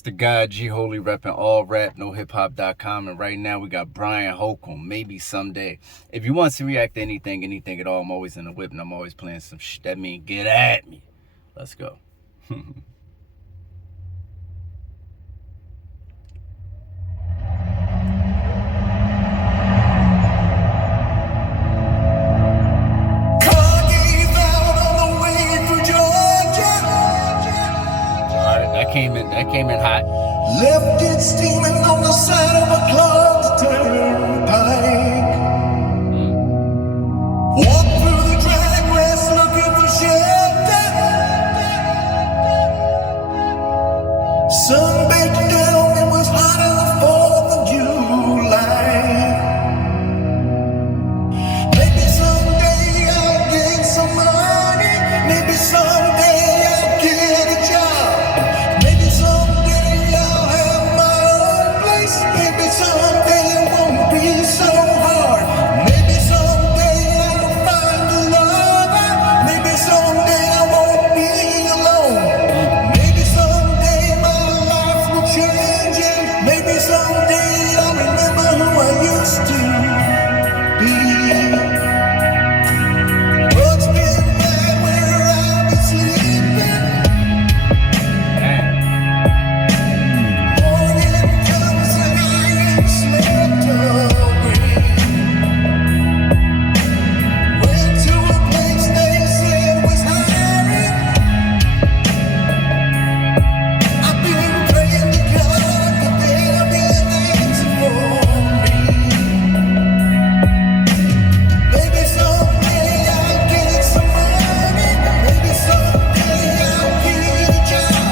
It's the guy G Holy repping all rap, no hip hop.com, and right now we got Brian Holcomb, maybe someday. If you want to react to anything at all, I'm always in the whip and I'm always playing some shit. That means get at me. Let's go. That came in hot. Left it steaming on the side of a clogged turnpike. Walked through the dry grass looking for shelter. Sun baked down, it was hot on the 4th of July. Maybe someday I'll gain some money. Maybe someday I'll get a job. Maybe someday I'll have my own place. Maybe someday it won't be so hard. Maybe someday I'll find a lover. Maybe someday I won't be alone. Maybe someday my life will change and maybe someday I'll remember who I used to be. What's been bad where I've been sleeping? Morning comes and I ain't slept away. Went to a place they said was hiring. I've been praying to God that there'll be an answer for me. Maybe someday I'll get some money. Maybe someday I'll get a job.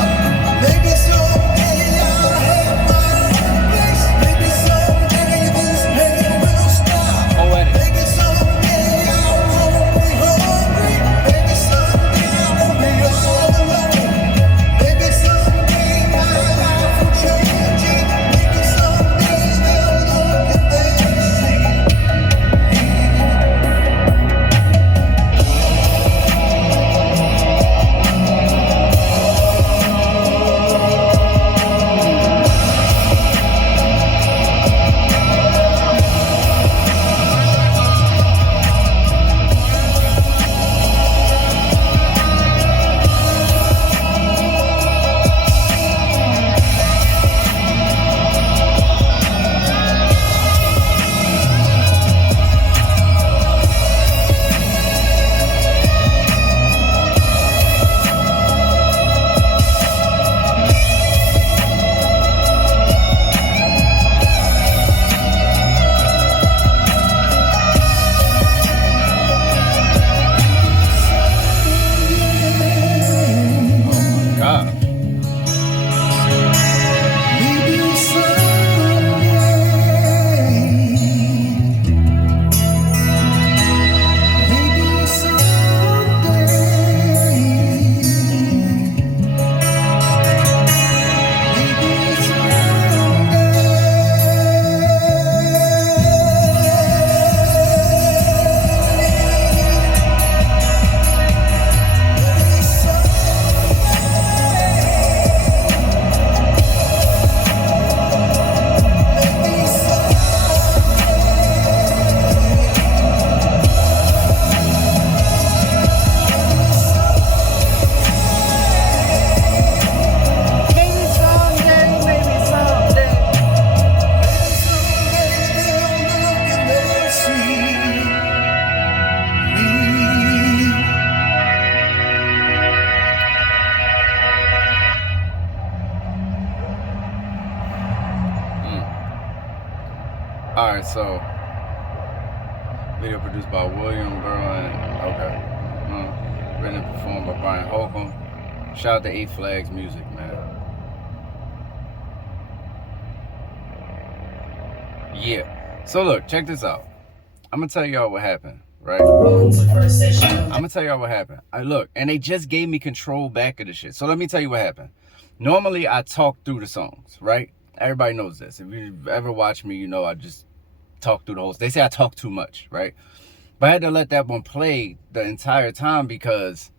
Maybe someday I'll have my own place. Maybe someday this pain will stop. Maybe someday I won't be hungry. Maybe someday I won't be all alone. Maybe someday my life will change and maybe someday they'll look and they'll see. God. Maybe someday. Maybe Alright, so video produced by William Burlin. Okay. Written and performed by Brian Holcomb. Shout out to 8 Flags Music, man. Yeah. So look, check this out. I'm gonna tell y'all what happened, right? I'm gonna tell y'all what happened. Look, and they just gave me control back of the shit. So let me tell you what happened. Normally I talk through the songs, right? Everybody knows this. If you've ever watched me, you know I just talk through the whole. They say I talk too much, right? But I had to let that one play the entire time because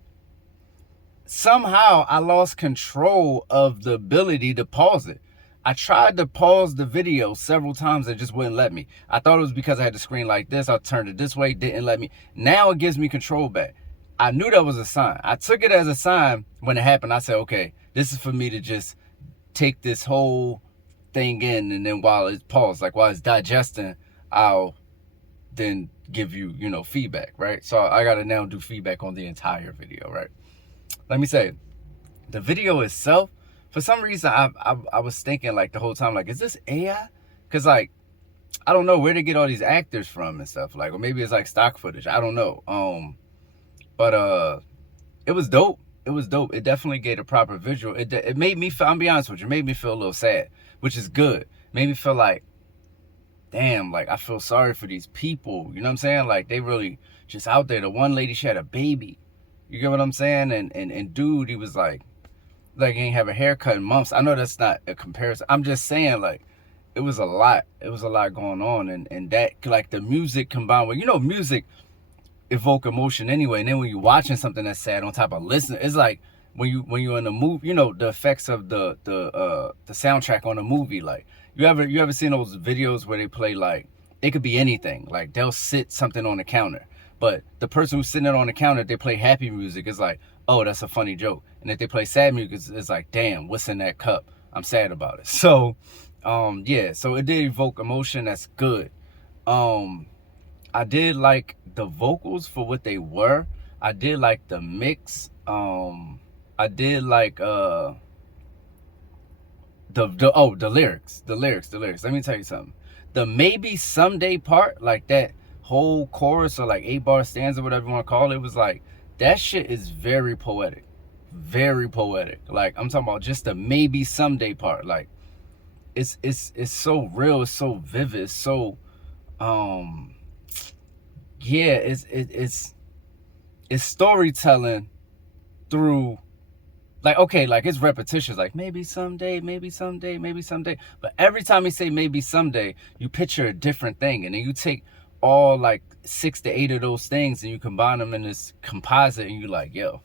somehow I lost control of the ability to pause it. I tried to pause the video several times, it just wouldn't let me. I thought it was because I had the screen like this. I turned it this way, didn't let me. Now it gives me control back. I knew that was a sign. I took it as a sign when it happened. I said, okay, this is for me to just take this whole thing in, and then while it's paused, like while it's digesting, I'll then give you, you know, feedback, right? So I gotta now do feedback on the entire video, right? Let me say, the video itself, for some reason, I was thinking like the whole time, like, is this AI? Because like, I don't know where they get all these actors from and stuff, like, or maybe it's like stock footage. I don't know. But it was dope. It was dope. It definitely gave a proper visual. It made me feel, I'll be honest with you, it made me feel a little sad, which is good. Made me feel like, damn, like I feel sorry for these people. You know what I'm saying? Like they really just out there. The one lady, she had a baby. You get what I'm saying? And dude, he was like he ain't have a haircut in months. I know that's not a comparison. I'm just saying, like, it was a lot. It was a lot going on, and that, like, the music combined with, you know, music evoke emotion anyway. And then when you're watching something that's sad on top of listening, it's like when you're in the movie, you know, the effects of the soundtrack on a movie. Like, you ever seen those videos where they play, like, it could be anything. Like, they'll sit something on the counter, but the person who's sitting on the counter, they play happy music, it's like, oh, that's a funny joke. And if they play sad music, it's like, damn, what's in that cup? I'm sad about it. So, yeah, so it did evoke emotion. That's good. I did like the vocals for what they were. I did like the mix. I did like the lyrics. Let me tell you something. The maybe someday part, like that whole chorus or like 8-bar stanza, whatever you want to call it, was like, that shit is very poetic. Very poetic. Like, I'm talking about just the maybe someday part. Like, it's so real, it's so vivid, it's so yeah, it's storytelling through, like, okay, like, it's repetitious, like, maybe someday, maybe someday, maybe someday. But every time you say maybe someday, you picture a different thing, and then you take all like 6 to 8 of those things and you combine them in this composite, and you're like, yo,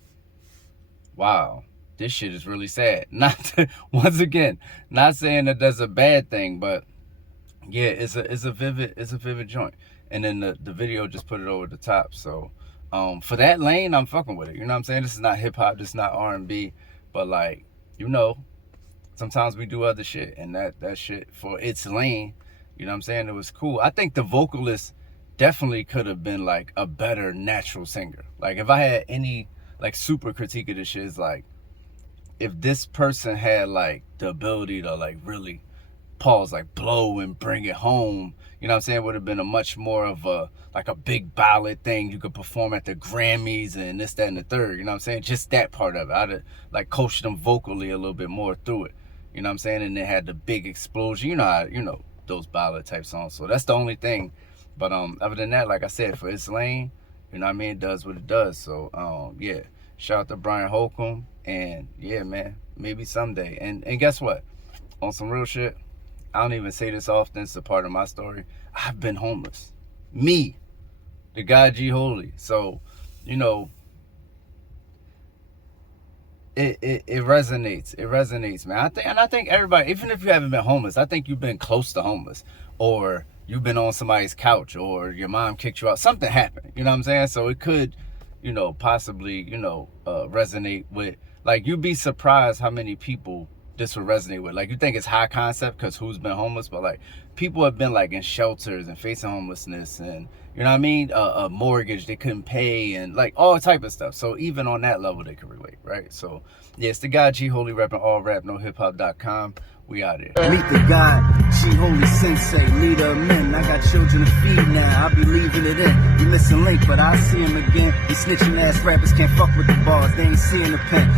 wow, this shit is really sad. Not once again, not saying that that's a bad thing, but yeah, it's a vivid joint. And then the video just put it over the top. So for that lane, I'm fucking with it. You know what I'm saying? This is not hip hop, this is not R&B, but like, you know, sometimes we do other shit, and that shit for its lane, you know what I'm saying, it was cool. I think the vocalist definitely could have been like a better natural singer. Like, if I had any like super critique of this shit, is like, if this person had like the ability to like really pause, like blow and bring it home, you know what I'm saying, it would have been a much more of a like a big ballad thing you could perform at the Grammys and this, that, and the third. You know what I'm saying? Just that part of it. I'd have like coached them vocally a little bit more through it. You know what I'm saying? And they had the big explosion. You know how, you know, those ballad type songs. So that's the only thing. But other than that, like I said, for its lane, you know what I mean, it does what it does. So yeah, shout out to Brian Holcomb, and yeah, man, maybe someday. And guess what? On some real shit, I don't even say this often, it's a part of my story. I've been homeless. Me, the guy G Holy. So, you know, it resonates. It resonates, man. I think everybody, even if you haven't been homeless, I think you've been close to homeless, or you've been on somebody's couch, or your mom kicked you out. Something happened, you know what I'm saying? So it could, you know, possibly, you know, resonate with, like, you'd be surprised how many people this would resonate with. Like, you think it's high concept because who's been homeless, but like, people have been like in shelters and facing homelessness, and you know what I mean, a mortgage they couldn't pay, and like all type of stuff. So even on that level, they can relate, right? So yeah, it's the guy G Holy, repping all rap, no hip hop.com. We out here. Meet the guy, G Holy Sensei, leader of men. I got children to feed now, I'll be leaving it in. You missing link, but I'll see him again. These snitching ass rappers can't fuck with the bars, they ain't seeing the pen.